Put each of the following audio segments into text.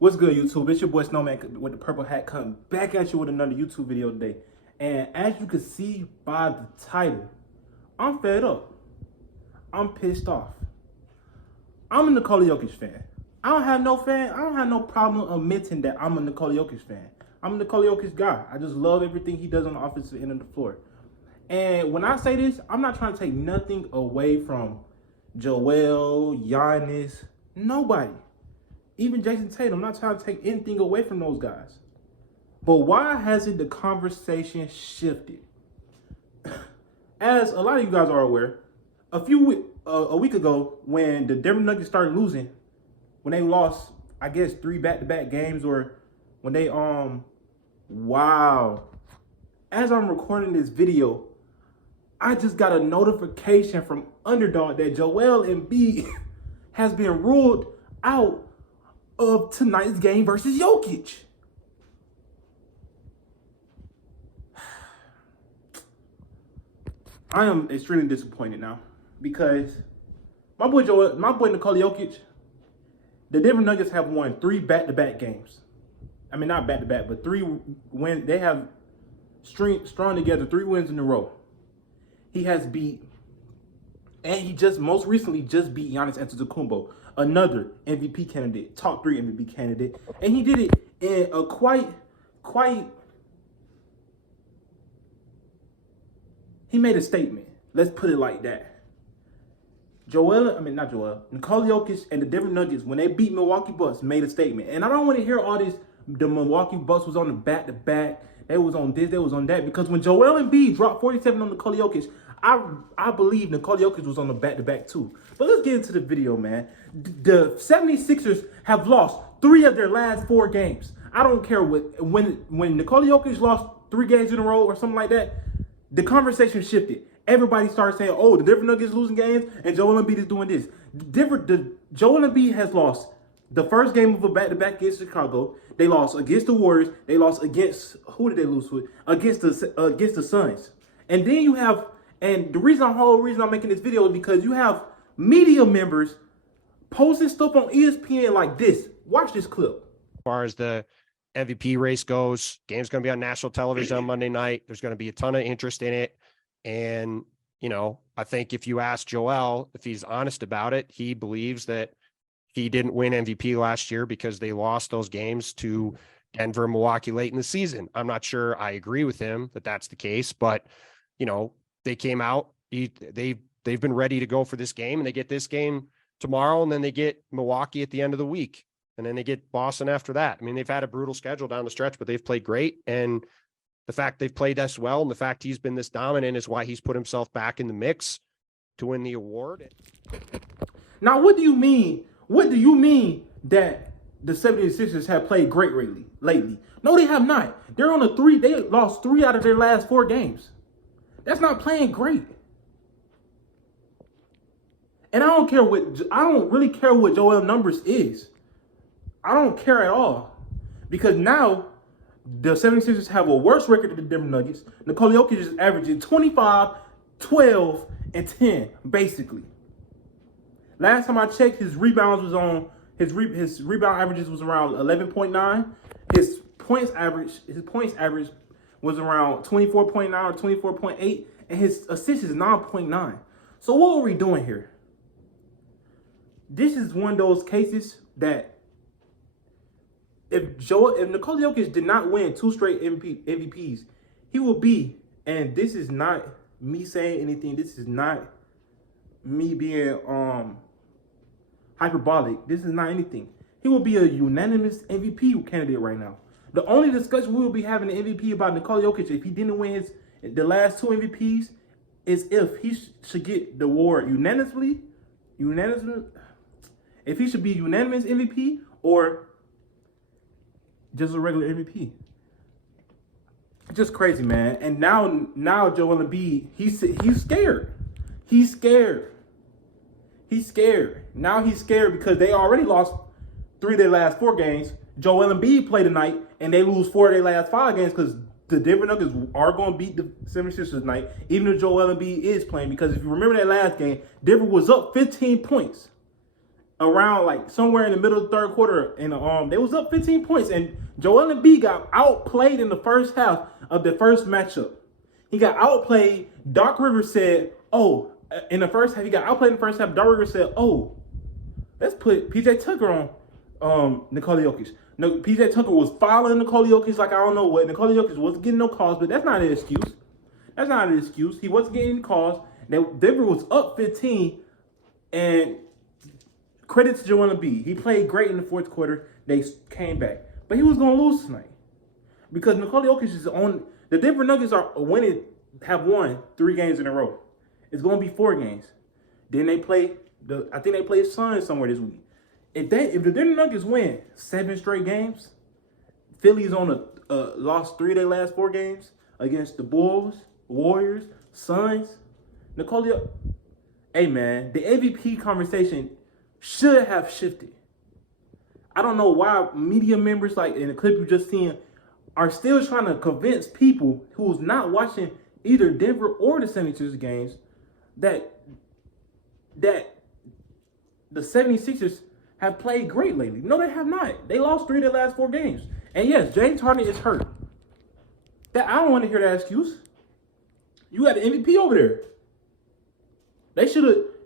What's good, YouTube? It's your boy Snowman with the purple hat coming back at you with another YouTube video today. And as you can see by the title, I'm fed up. I'm pissed off. I'm a Nikola Jokic fan. I don't have no problem admitting that I'm a Nikola Jokic fan. I'm a Nikola Jokic guy. I just love everything he does on the offensive end of the floor. And when I say this, I'm not trying to take nothing away from Joel, Giannis, nobody. Even Jason Tatum, I'm not trying to take anything away from those guys. But why hasn't the conversation shifted? As a lot of you guys are aware, a week ago, when the Denver Nuggets started losing, when they lost, I guess 3 back-to-back games, or when they wow. As I'm recording this video, I just got a notification from Underdog that Joel Embid has been ruled out of tonight's game versus Jokic. I am extremely disappointed now because my boy Nikola Jokic, the Denver Nuggets have won 3 back-to-back games. I mean, not back-to-back, but 3 wins. They have strung together 3 wins in a row. He has beat, and he just most recently just beat Giannis Antetokounmpo, another MVP candidate, top 3 MVP candidate, and he did it in a quite. He made a statement. Let's put it like that. Nikola Jokic and the Denver Nuggets, when they beat Milwaukee Bucks, made a statement. And I don't want to hear all this, the Milwaukee Bucks was on the back-to-back, they was on this, they was on that, because when Joel Embid dropped 47 on Nikola Jokic, I believe Nikola Jokic was on the back-to-back too. But let's get into the video, man. The 76ers have lost 3 of their last 4 games. I don't care when Nikola Jokic lost 3 games in a row or something like that, the conversation shifted. Everybody started saying, oh, the Denver Nuggets losing games and Joel Embid is doing this. Joel Embid has lost the first game of a back-to-back against Chicago. They lost against the Warriors. They lost against, who did they lose with? Against the Suns. And then you have, and the whole reason I'm making this video is because you have media members posting stuff on ESPN like this. Watch this clip. As far as the MVP race goes, game's going to be on national television on Monday night. There's going to be a ton of interest in it. And, you know, I think if you ask Joel, if he's honest about it, he believes that he didn't win MVP last year because they lost those games to Denver, Milwaukee late in the season. I'm not sure I agree with him that that's the case, but, you know, they came out, they've been ready to go for this game, and they get this game tomorrow, and then they get Milwaukee at the end of the week. And then they get Boston after that. I mean, they've had a brutal schedule down the stretch, but they've played great. And the fact they've played this well and the fact he's been this dominant is why he's put himself back in the mix to win the award. Now, what do you mean? What do you mean that the 76ers have played great lately? No, they have not. They're on they lost 3 out of their last 4 games. That's not playing great. And I don't really care what Joel numbers is. I don't care at all, because now the 76ers have a worse record than the Denver Nuggets. Nikola Jokic is averaging 25, 12, and 10, basically. Last time I checked, his rebound averages was around 11.9. His points average was around 24.9 or 24.8, and his assists is 9.9. So what are we doing here? This is one of those cases that if Nikola Jokic did not win 2 straight MVPs, he will be, and this is not me saying anything, this is not me being hyperbolic, this is not anything. He will be a unanimous MVP candidate right now. The only discussion we will be having the MVP about Nikola Jokic, if he didn't win the last 2 MVPs, is if he should get the award unanimously, if he should be unanimous MVP or just a regular MVP. Just crazy, man. And now Joel Embid, he's scared. He's scared. Now he's scared because they already lost 3 of their last 4 games. Joel Embid played tonight, and they lose 4 of their last 5 games because the Denver Nuggets are going to beat the 76ers tonight, even if Joel Embid is playing. Because if you remember that last game, Denver was up 15 points. around like somewhere in the middle of the third quarter, and they was up 15 points, and Joel Embid got outplayed in the first half of the first matchup. He got outplayed. Doc Rivers said, "Oh," in the first half, he got outplayed in the first half. Doc Rivers said, "Oh, let's put PJ Tucker on Nikola Jokic." No, PJ Tucker was following Nikola Jokic like I don't know what. Nikola Jokic wasn't getting no calls, but that's not an excuse. That's not an excuse. He wasn't getting any calls. Denver was up 15, and credit to Joel Embid. He played great in the fourth quarter. They came back, but he was going to lose tonight because Nikola Jokic is on. The Denver Nuggets have won 3 games in a row. It's going to be 4 games. Then they play I think they play Suns somewhere this week. If the Denver Nuggets win 7 straight games, Philly's on lost 3 of their last 4 games against the Bulls, Warriors, Suns. Hey man, the MVP conversation should have shifted. I don't know why media members, like in the clip you just seen, are still trying to convince people who's not watching either Denver or the 76ers games that the 76ers have played great lately. No, they have not. They lost 3 of their last 4 games. And yes, James Harden is hurt. I don't want to hear that excuse. You got the MVP over there.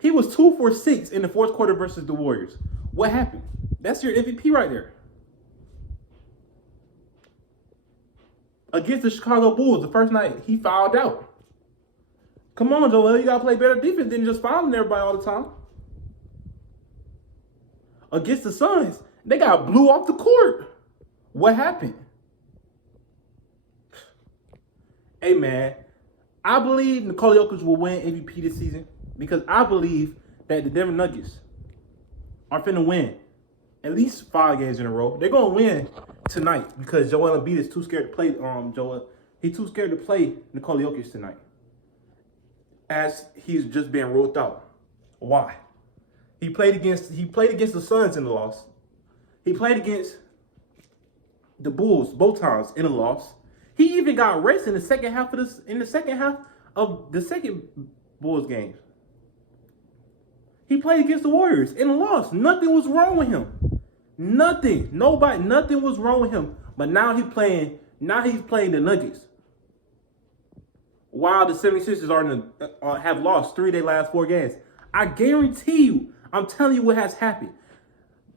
He was 2 for 6 in the fourth quarter versus the Warriors. What happened? That's your MVP right there. Against the Chicago Bulls, the first night, he fouled out. Come on, Joel, you got to play better defense than just fouling everybody all the time. Against the Suns, they got blew off the court. What happened? Hey, man, I believe Nikola Jokic will win MVP this season because I believe that the Denver Nuggets are finna win at least 5 games in a row. They're going to win tonight because Joel Embid is too scared to play He's too scared to play Nikola Jokic tonight, as he's just been ruled out. Why? He played against the Suns in the loss. He played against the Bulls both times in a loss. He even got rest in the second half of the second Bulls game. He played against the Warriors in a loss. Nothing was wrong with him. Nothing. Nothing was wrong with him. But now he's playing the Nuggets. While the 76ers have lost 3 of their last 4 games. I guarantee you, I'm telling you what has happened.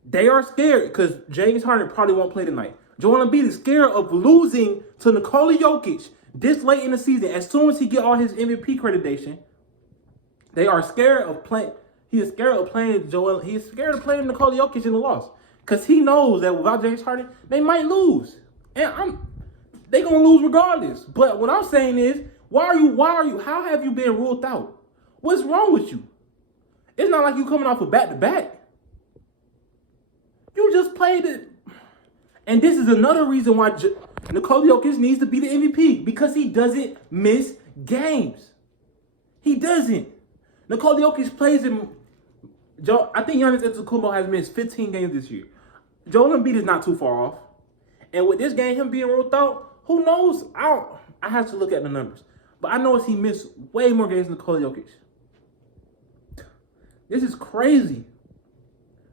They are scared because James Harden probably won't play tonight. Joel Embid is scared of losing to Nikola Jokic this late in the season. As soon as he get all his MVP accreditation, they are scared of playing. He is scared of playing Joel. He is scared of playing Nikola Jokic in the loss because he knows that without James Harden, they might lose, and they gonna lose regardless. But what I'm saying is, why are you? How have you been ruled out? What's wrong with you? It's not like you coming off a back-to-back. You just played it. And this is another reason why Nikola Jokic needs to be the MVP, because he doesn't miss games. He doesn't. Nikola Jokic plays in. I think Giannis Antetokounmpo has missed 15 games this year. Joel Embid is not too far off. And with this game, him being ruled out, who knows? I have to look at the numbers. But I know he missed way more games than Nikola Jokic. This is crazy.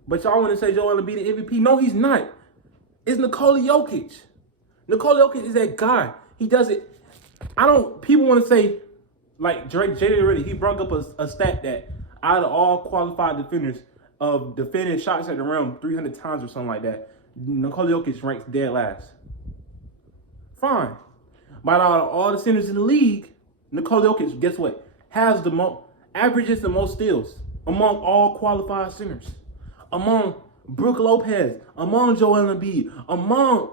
But y'all want to say Joel Embid the MVP? No, he's not. It's Nikola Jokic. Nikola Jokic is that guy. He does it. People want to say, like J.J. Redick, he brought up a stat that out of all qualified defenders of defending shots at the rim 300 times or something like that, Nikola Jokic ranks dead last. Fine. But out of all the centers in the league, Nikola Jokic, guess what? Averages the most steals among all qualified centers. Among Brook Lopez, among Joel Embid, among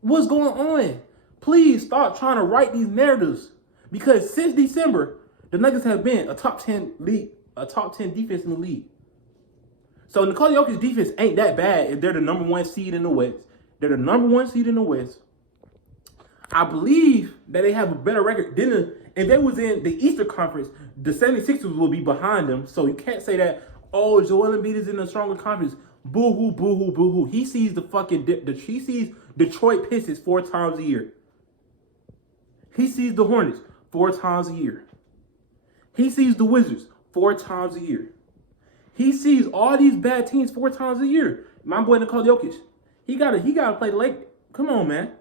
what's going on? Please start trying to write these narratives. Because since December, the Nuggets have been a top 10 defense in the league. So Nikola Jokic's defense ain't that bad if they're the number 1 seed in the West. They're the number 1 seed in the West. I believe that they have a better record than if they was in the Eastern Conference, the 76ers will be behind them. So you can't say that, oh, Joel Embid is in a stronger conference. Boo-hoo, boo-hoo, boo-hoo. He sees he sees Detroit Pistons 4 times a year. He sees the Hornets 4 times a year. He sees the Wizards 4 times a year. He sees all these bad teams 4 times a year. My boy Nikola Jokic, he gotta play the Lakers. Come on, man.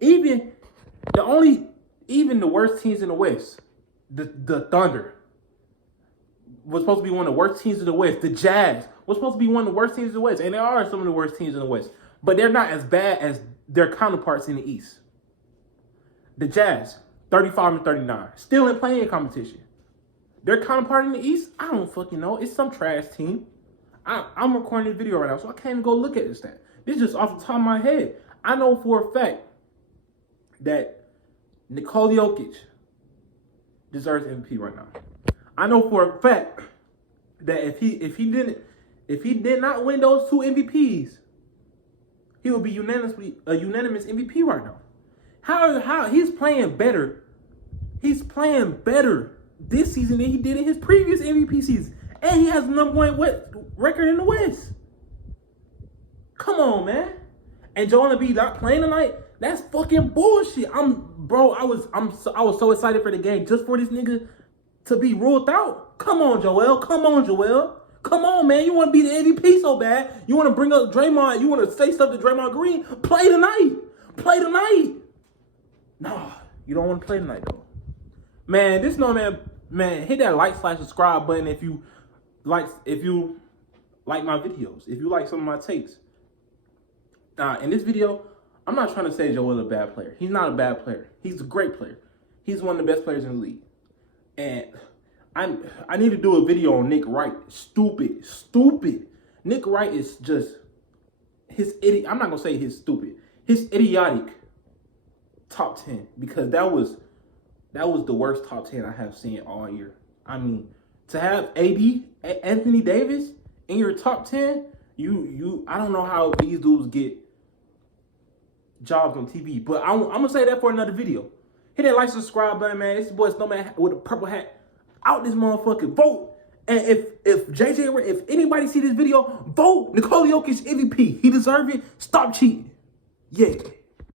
Even the worst teams in the West, the Thunder was supposed to be one of the worst teams in the West. The Jazz was supposed to be one of the worst teams in the West, and they are some of the worst teams in the West. But they're not as bad as their counterparts in the East. The Jazz, 35-39, still in playing competition. Their counterpart in the East, I don't fucking know. It's some trash team. I'm recording this video right now, so I can't even go look at this stat. This is just off the top of my head. I know for a fact that Nikola Jokic deserves MVP right now. I know for a fact that if he did not win those 2 MVPs, he would be a unanimous MVP right now. How he's playing better? He's playing better this season than he did in his previous MVP season, and he has the #1 record in the West. Come on, man. And Joel Embid not playing tonight? That's fucking bullshit. I was so excited for the game just for this nigga to be ruled out. Come on, Joel. Come on, man. You want to be the MVP so bad. You want to bring up Draymond. You want to say stuff to Draymond Green. Play tonight. Nah, you don't want to play tonight, though. Man, man, hit that like/subscribe button if you like my videos. If you like some of my takes. In this video, I'm not trying to say Joel a bad player. He's not a bad player. He's a great player. He's one of the best players in the league. And I need to do a video on Nick Wright. Stupid. Nick Wright is just I'm not gonna say he's stupid. His idiotic top 10, because that was the worst top 10 I have seen all year. I mean, to have Anthony Davis in your top 10, I don't know how these dudes get jobs on TV, but I'm gonna say that for another video. Hit that subscribe button, man. It's your boy Snowman with a purple hat. Out this motherfucker. Vote. And if anybody see this video, vote Nikola Jokic MVP. He deserves it. Stop cheating. Yeah.